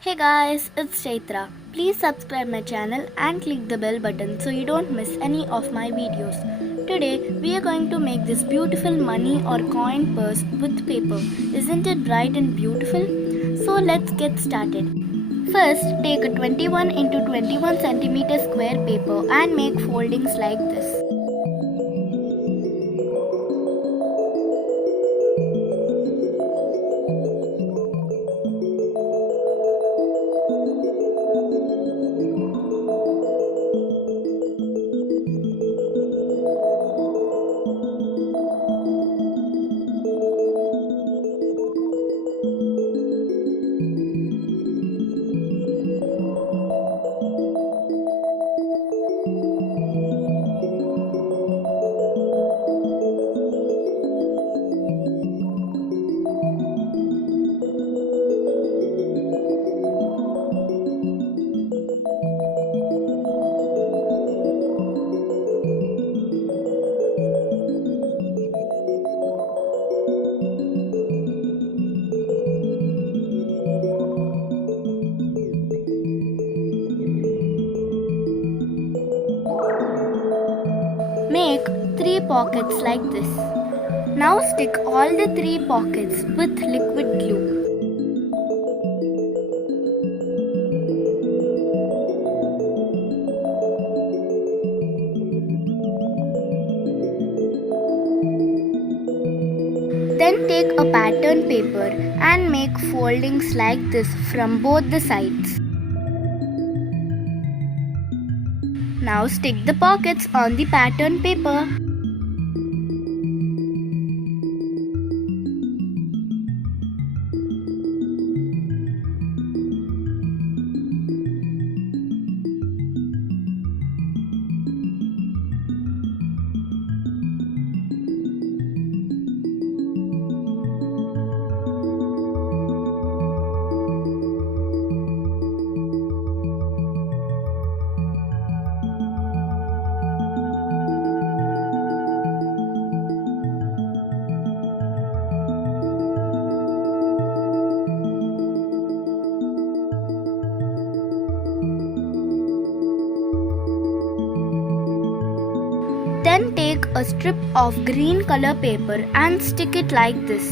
Hey guys, it's Chaitra. Please subscribe my channel and click the bell button so you don't miss any of my videos. Today we are going to make this beautiful money or coin purse with paper. Isn't it bright and beautiful? So let's get started. First, take a 21 into 21 centimeter square paper and make foldings like this. Make 3 pockets like this. Now stick all the 3 pockets with liquid glue. Then take a pattern paper and make foldings like this from both the sides. Now stick the pockets on the pattern paper. Then take a strip of green color paper and stick it like this.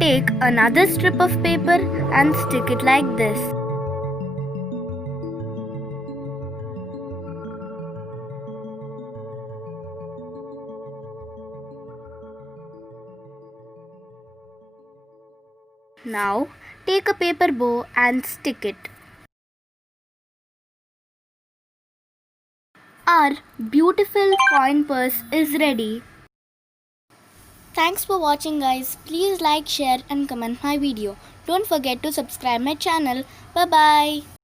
Take another strip of paper and stick it like this. Now, take a paper bow and stick it. Our beautiful coin purse is ready. Thanks for watching guys. Please like, share and comment my video. Don't forget to subscribe my channel. Bye bye.